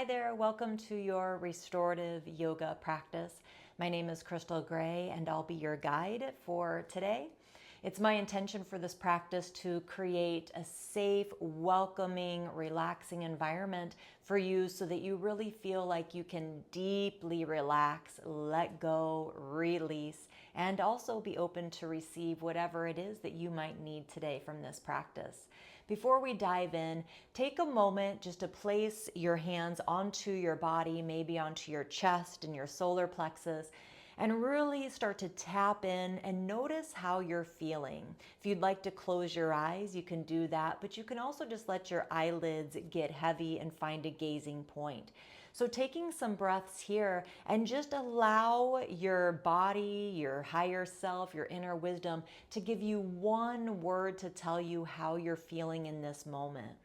Hi there, welcome to your restorative yoga practice. My name is Crystal Gray and I'll be your guide for today. It's my intention for this practice to create a safe, welcoming, relaxing environment for you so that you really feel like you can deeply relax, let go, release, and also be open to receive whatever it is that you might need today from this practice. Before we dive in, take a moment just to place your hands onto your body, maybe onto your chest and your solar plexus, and really start to tap in and notice how you're feeling. If you'd like to close your eyes, you can do that, but you can also just let your eyelids get heavy and find a gazing point. So taking some breaths here and just allow your body, your higher self, your inner wisdom to give you one word to tell you how you're feeling in this moment.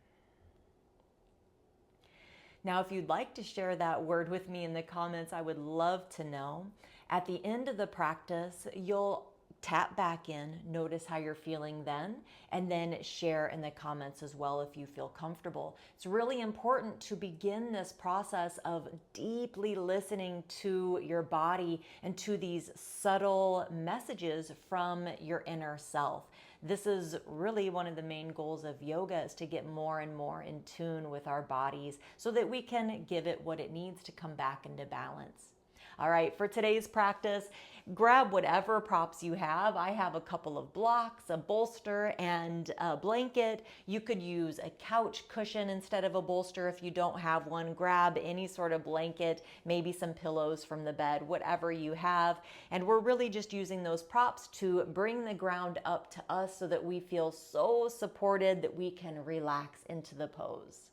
Now, if you'd like to share that word with me in the comments, I would love to know. At the end of the practice, you'll tap back in, notice how you're feeling then, and then share in the comments as well if you feel comfortable. It's really important to begin this process of deeply listening to your body and to these subtle messages from your inner self. This is really one of the main goals of yoga, is to get more and more in tune with our bodies so that we can give it what it needs to come back into balance. All right, for today's practice, grab whatever props you have. I have a couple of blocks, a bolster, and a blanket. You could use a couch cushion instead of a bolster if you don't have one. Grab any sort of blanket, maybe some pillows from the bed, whatever you have. And we're really just using those props to bring the ground up to us so that we feel so supported that we can relax into the pose.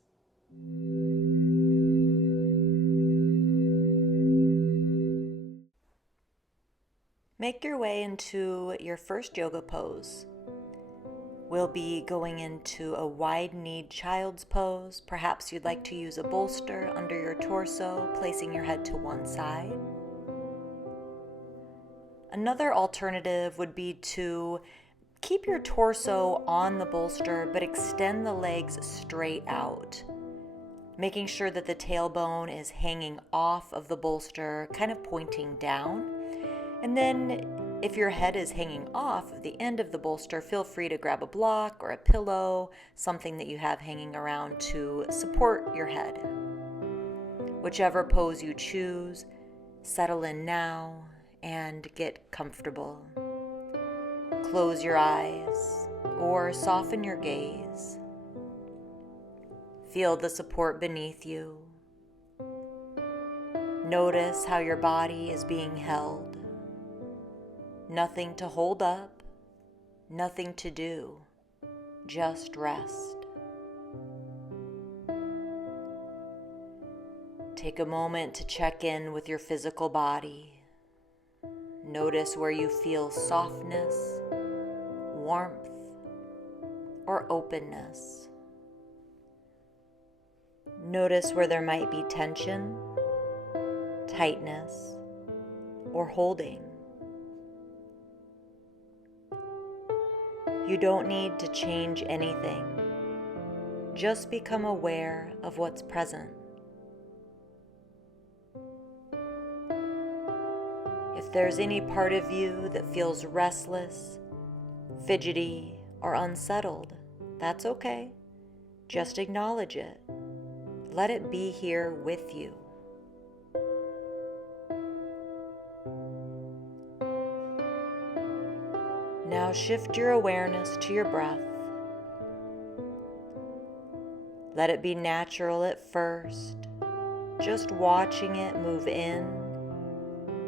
Make your way into your first yoga pose. We'll be going into a wide-kneed child's pose. Perhaps you'd like to use a bolster under your torso, placing your head to one side. Another alternative would be to keep your torso on the bolster, but extend the legs straight out, making sure that the tailbone is hanging off of the bolster, kind of pointing down. And then if your head is hanging off the end of the bolster, feel free to grab a block or a pillow, something that you have hanging around to support your head. Whichever pose you choose, settle in now and get comfortable. Close your eyes or soften your gaze. Feel the support beneath you. Notice how your body is being held. Nothing to hold up, nothing to do, just rest. Take a moment to check in with your physical body. Notice where you feel softness, warmth, or openness. Notice where there might be tension, tightness, or holding. You don't need to change anything. Just become aware of what's present. If there's any part of you that feels restless, fidgety, or unsettled, that's okay. Just acknowledge it. Let it be here with you. Now shift your awareness to your breath. Let it be natural at first, just watching it move in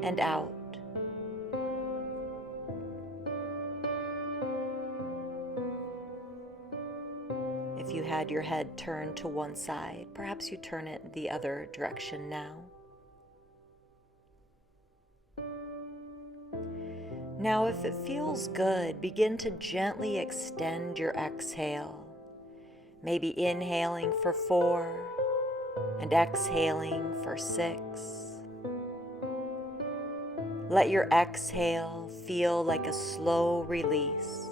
and out. If you had your head turned to one side, perhaps you turn it the other direction now. Now, if it feels good, begin to gently extend your exhale. Maybe inhaling for 4 and exhaling for 6. Let your exhale feel like a slow release.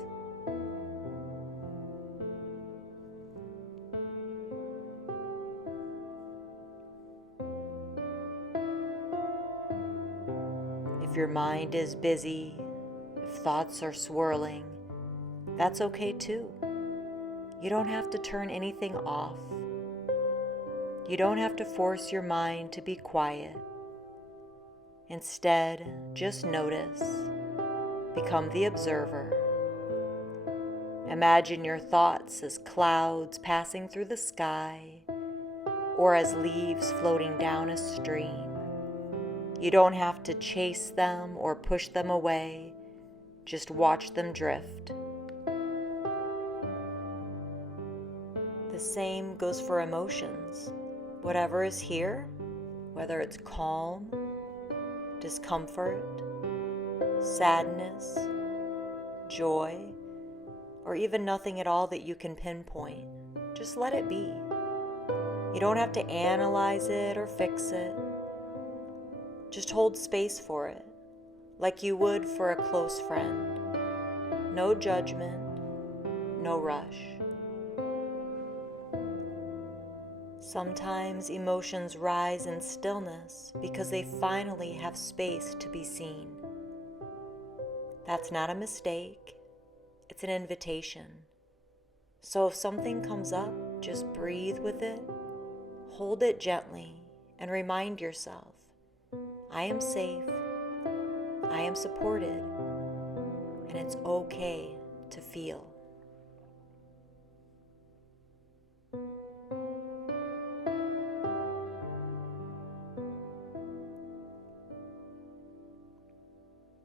If your mind is busy, if thoughts are swirling, that's okay too. You don't have to turn anything off. You don't have to force your mind to be quiet. Instead, just notice. Become the observer. Imagine your thoughts as clouds passing through the sky or as leaves floating down a stream. You don't have to chase them or push them away. Just watch them drift. The same goes for emotions. Whatever is here, whether it's calm, discomfort, sadness, joy, or even nothing at all that you can pinpoint, just let it be. You don't have to analyze it or fix it. Just hold space for it, like you would for a close friend. No judgment, no rush. Sometimes emotions rise in stillness because they finally have space to be seen. That's not a mistake, it's an invitation. So if something comes up, just breathe with it, hold it gently, and remind yourself, I am safe, I am supported, and it's okay to feel.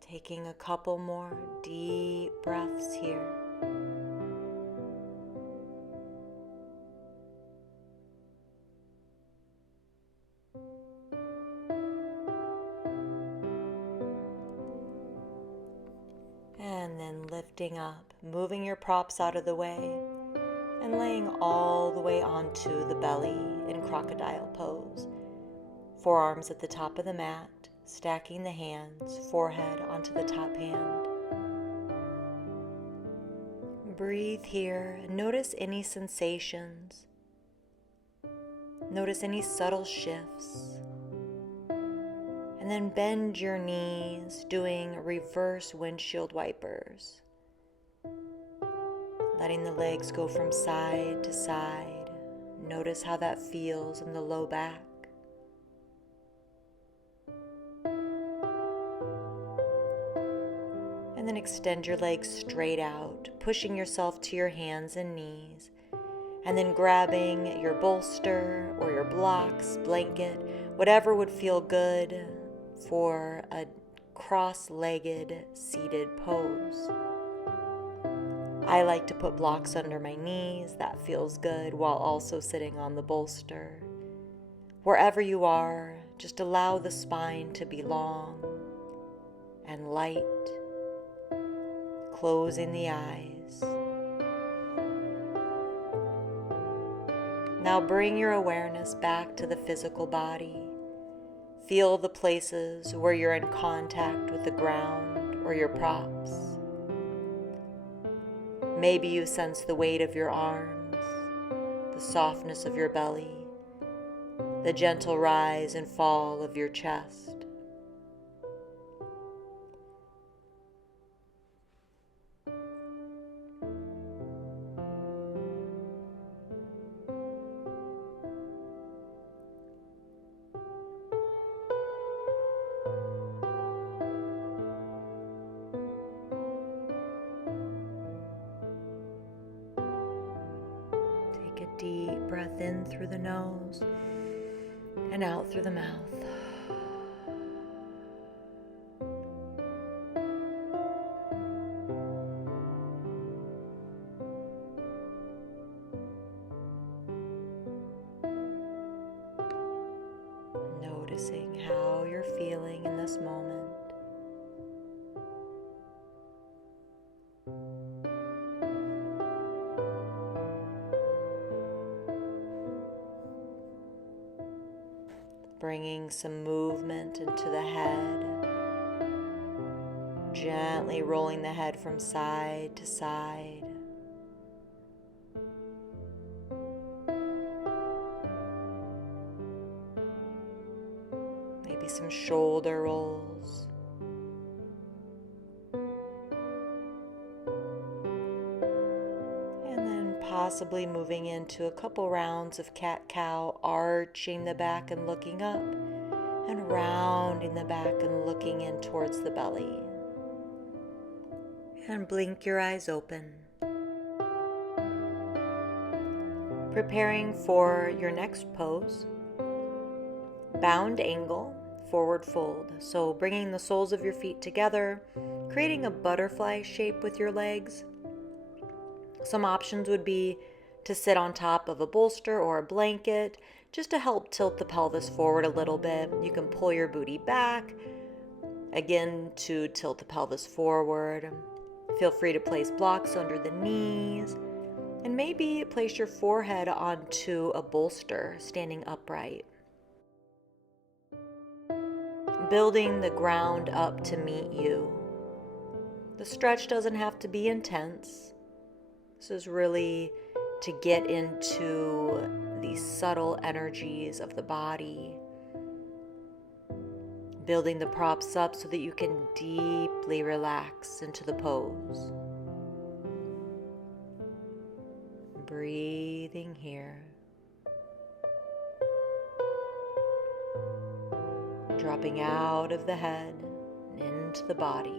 Taking a couple more deep breaths here. And then lifting up, moving your props out of the way, and laying all the way onto the belly in crocodile pose. Forearms at the top of the mat, stacking the hands, forehead onto the top hand. Breathe here and notice any sensations. Notice any subtle shifts. And then bend your knees, doing reverse windshield wipers. Letting the legs go from side to side. Notice how that feels in the low back. And then extend your legs straight out, pushing yourself to your hands and knees. And then grabbing your bolster or your blocks, blanket, whatever would feel good for a cross-legged seated pose. I like to put blocks under my knees. That feels good while also sitting on the bolster. Wherever you are, just allow the spine to be long and light, closing the eyes. Now bring your awareness back to the physical body. Feel the places where you're in contact with the ground or your props. Maybe you sense the weight of your arms, the softness of your belly, the gentle rise and fall of your chest. Take a deep breath in through the nose and out through the mouth. Noticing how you're feeling in this moment. Bringing some movement into the head, gently rolling the head from side to side. Maybe some shoulder rolls, possibly moving into a couple rounds of cat-cow, arching the back and looking up, and rounding the back and looking in towards the belly. And blink your eyes open. Preparing for your next pose. Bound angle, forward fold. So bringing the soles of your feet together, creating a butterfly shape with your legs. Some options would be to sit on top of a bolster or a blanket, just to help tilt the pelvis forward a little bit. You can pull your booty back, again to tilt the pelvis forward. Feel free to place blocks under the knees, and maybe place your forehead onto a bolster, standing upright. Building the ground up to meet you. The stretch doesn't have to be intense. This is really to get into the subtle energies of the body. Building the props up so that you can deeply relax into the pose. Breathing here. Dropping out of the head and into the body.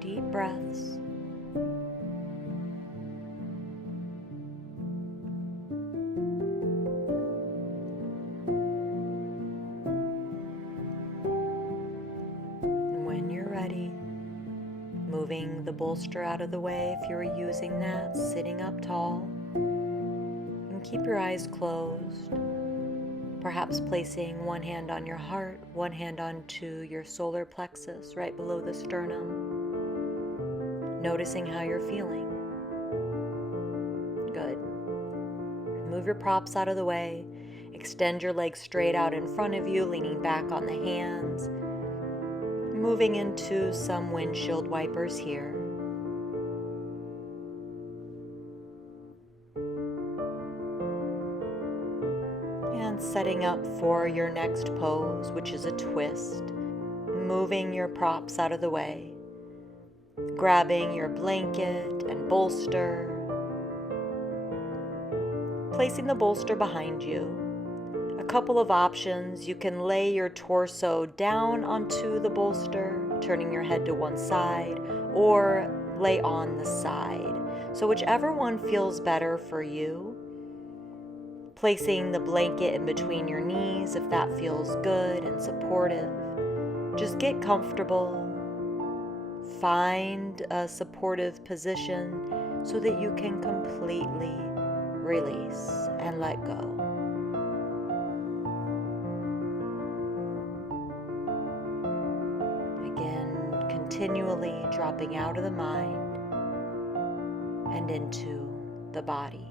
Deep breaths. And when you're ready, moving the bolster out of the way if you're using that, sitting up tall, and keep your eyes closed. Perhaps placing one hand on your heart, one hand onto your solar plexus right below the sternum. Noticing how you're feeling. Good. Move your props out of the way. Extend your legs straight out in front of you, leaning back on the hands. moving into some windshield wipers here. And setting up for your next pose, which is a twist. Moving your props out of the way. Grabbing your blanket and bolster. Placing the bolster behind you. A couple of options. You can lay your torso down onto the bolster, turning your head to one side, or lay on the side. So whichever one feels better for you. Placing the blanket in between your knees if that feels good and supportive. Just get comfortable. Find a supportive position so that you can completely release and let go. Again, continually dropping out of the mind and into the body.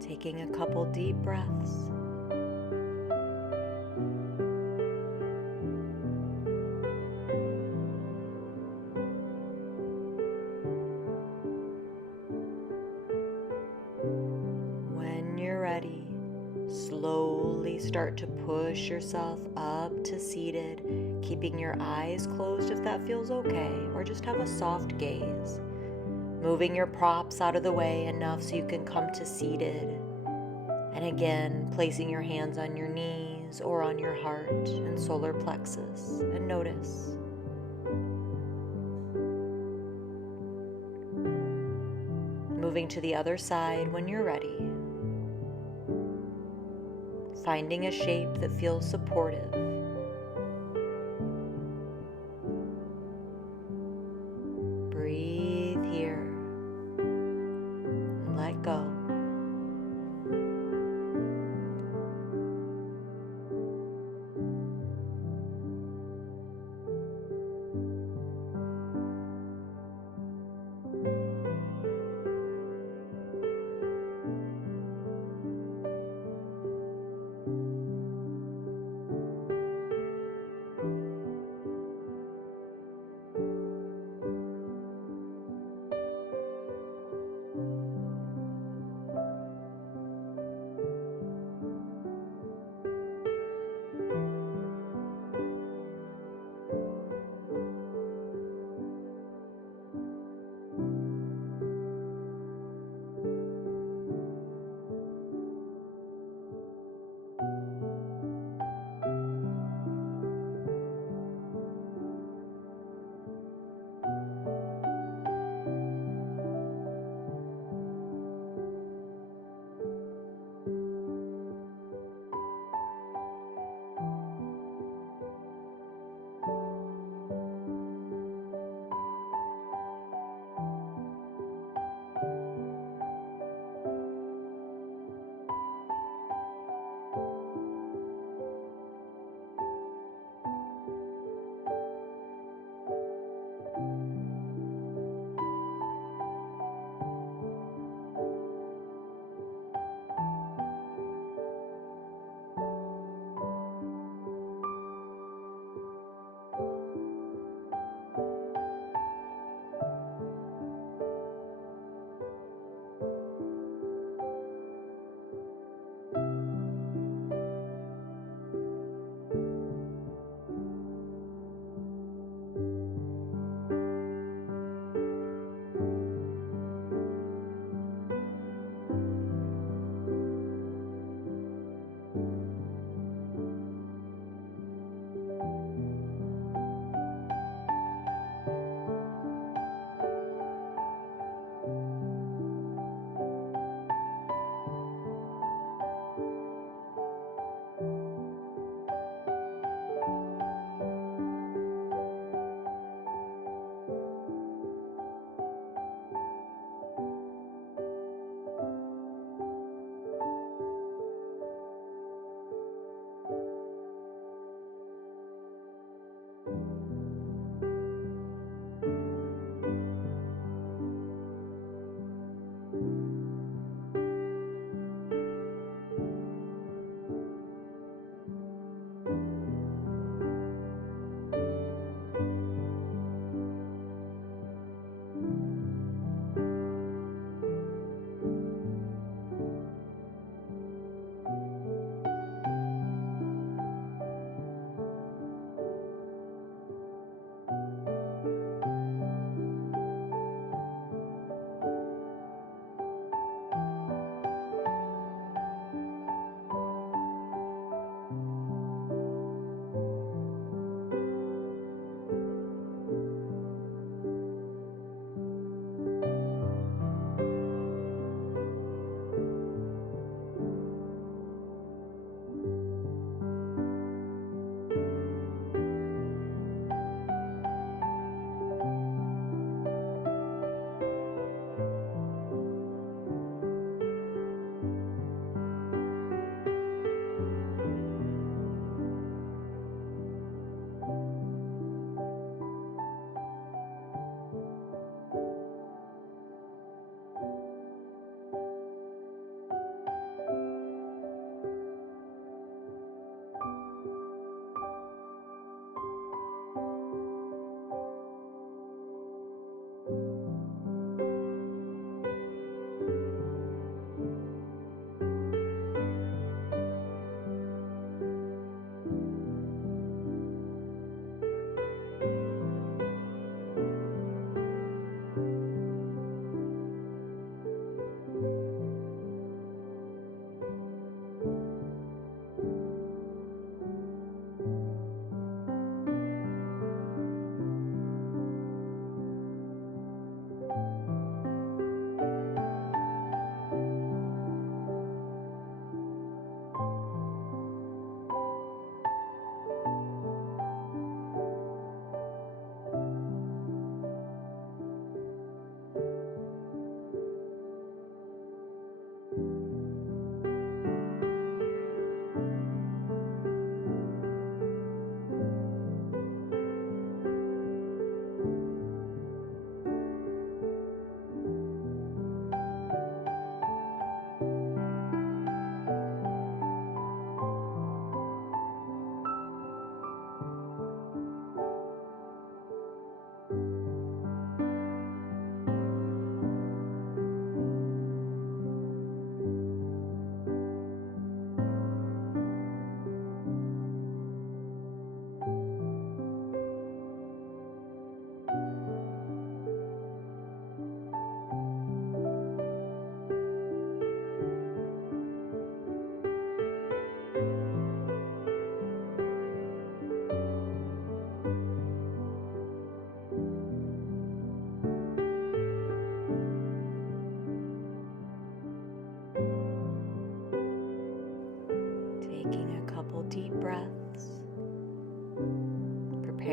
Taking a couple deep breaths. When you're ready, slowly start to push yourself up to seated, keeping your eyes closed if that feels okay, or just have a soft gaze. Moving your props out of the way enough so you can come to seated. And again, placing your hands on your knees or on your heart and solar plexus, and notice. Moving to the other side when you're ready. Finding a shape that feels supportive. Breathe here and let go.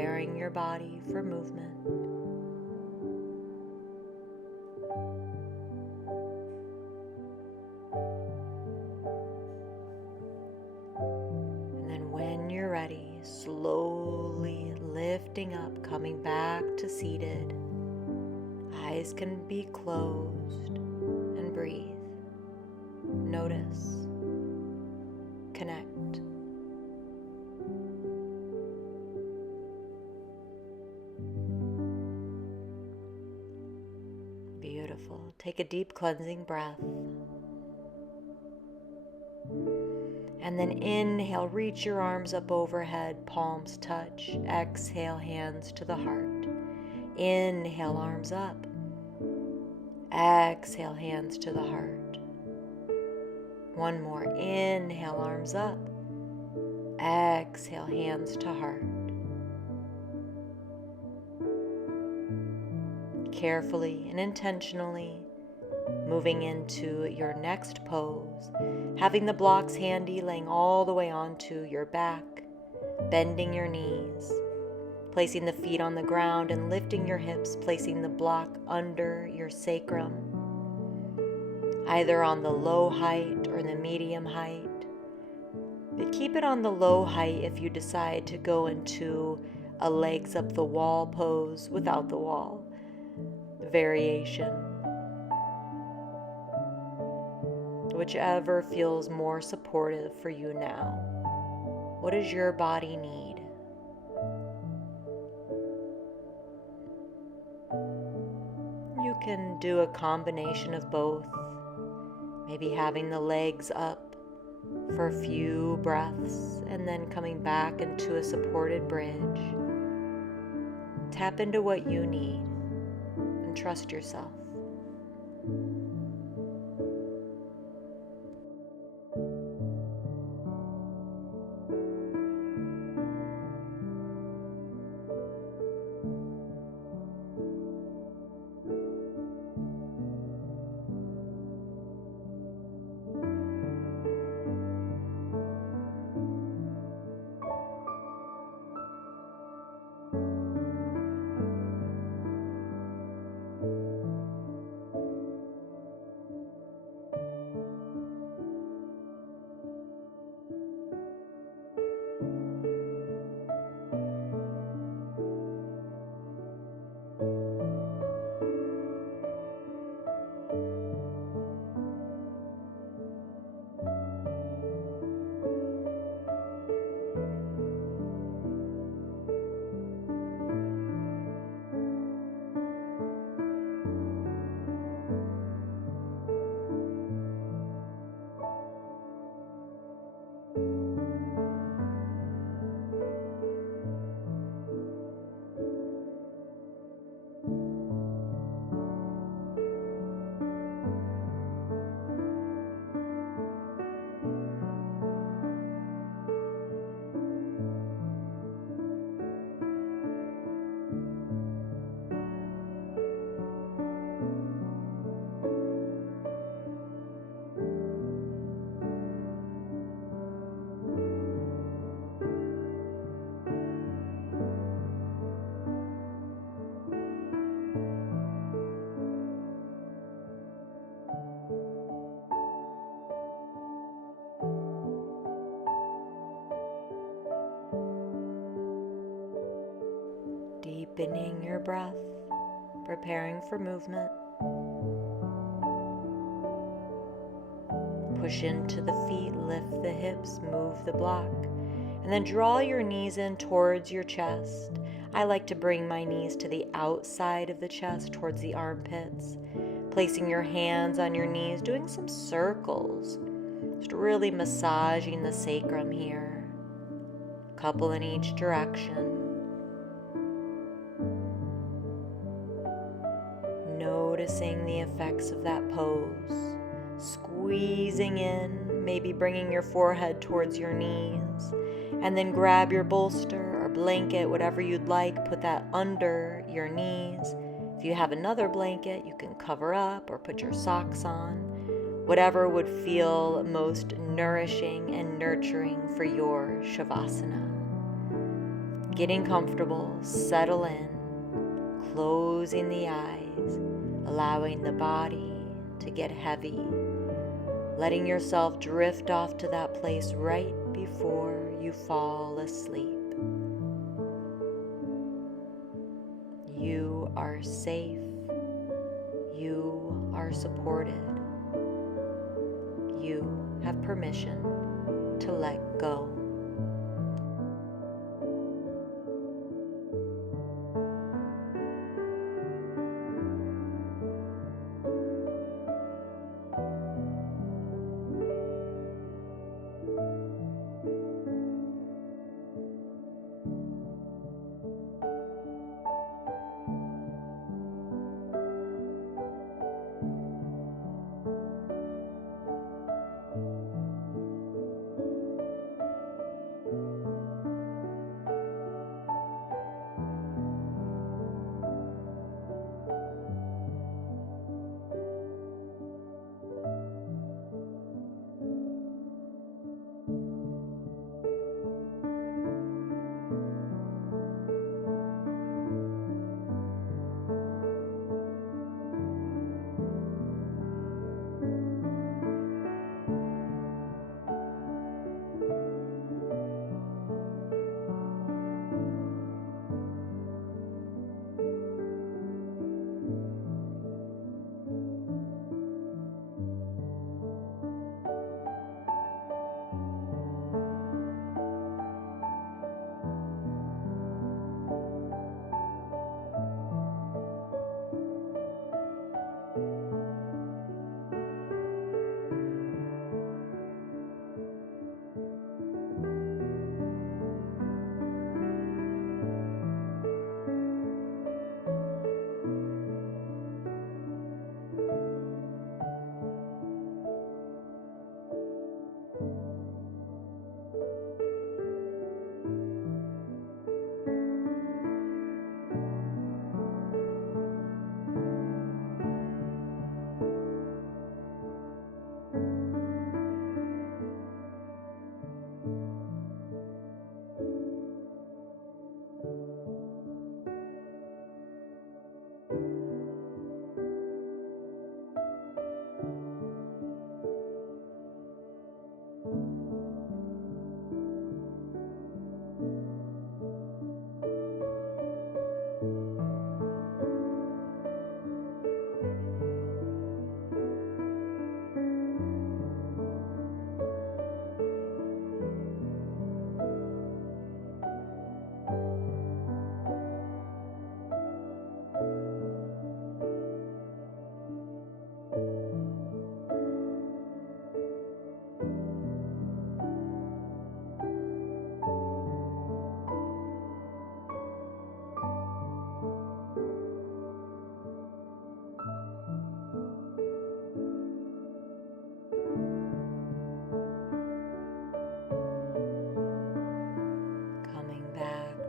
preparing your body for movement. And then when you're ready, slowly lifting up, coming back to seated. Eyes can be closed and breathe. Notice. Connect. Beautiful. Take a deep cleansing breath. And then inhale, reach your arms up overhead, palms touch. Exhale, hands to the heart. Inhale, arms up. Exhale, hands to the heart. One more. Inhale, arms up. Exhale, hands to heart. Carefully and intentionally moving into your next pose, having the blocks handy, laying all the way onto your back, bending your knees, placing the feet on the ground and lifting your hips, placing the block under your sacrum, either on the low height or the medium height. But keep it on the low height if you decide to go into a legs up the wall pose without the wall variation. Whichever feels more supportive for you now. What does your body need? You can do a combination of both. Maybe having the legs up for a few breaths and then coming back into a supported bridge. Tap into what you need and trust yourself. Deepening your breath, preparing for movement. Push into the feet, lift the hips, move the block, and then draw your knees in towards your chest. I like to bring my knees to the outside of the chest, towards the armpits, placing your hands on your knees, doing some circles, just really massaging the sacrum here, a couple in each direction. Noticing the effects of that pose, squeezing in, maybe bringing your forehead towards your knees, and then grab your bolster or blanket, whatever you'd like, put that under your knees. If you have another blanket, you can cover up or put your socks on, whatever would feel most nourishing and nurturing for your Shavasana. Getting comfortable, settle in, closing the eyes, allowing the body to get heavy, letting yourself drift off to that place right before you fall asleep. You are safe. You are supported. You have permission to let go.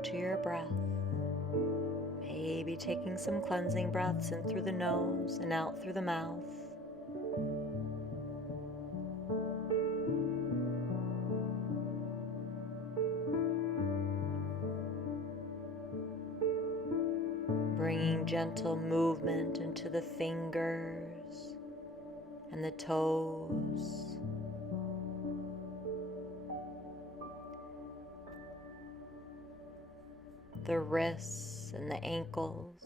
To your breath, maybe taking some cleansing breaths in through the nose and out through the mouth. Bringing gentle movement into the fingers and the toes. The wrists and the ankles.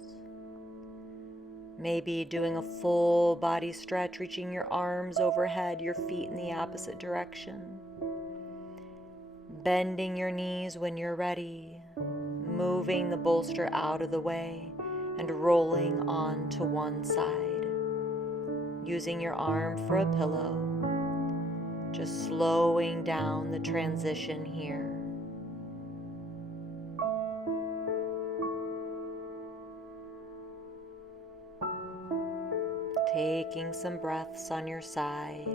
Maybe doing a full body stretch, reaching your arms overhead, your feet in the opposite direction. Bending your knees when you're ready, moving the bolster out of the way and rolling onto one side. Using your arm for a pillow, just slowing down the transition here. Taking some breaths on your side.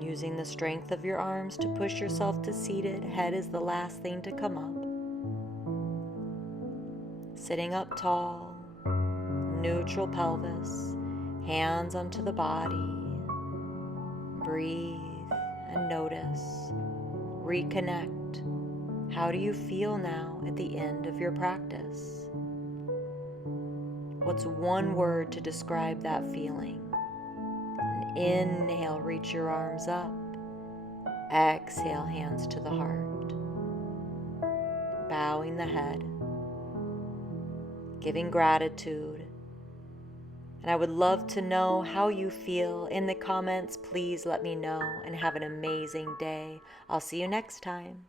Using the strength of your arms to push yourself to seated. Head is the last thing to come up. Sitting up tall, neutral pelvis, hands onto the body. Breathe and notice. Reconnect. How do you feel now at the end of your practice? What's one word to describe that feeling? And inhale, reach your arms up. Exhale, hands to the heart. Bowing the head. Giving gratitude. And I would love to know how you feel. In the comments, please let me know, and have an amazing day. I'll see you next time.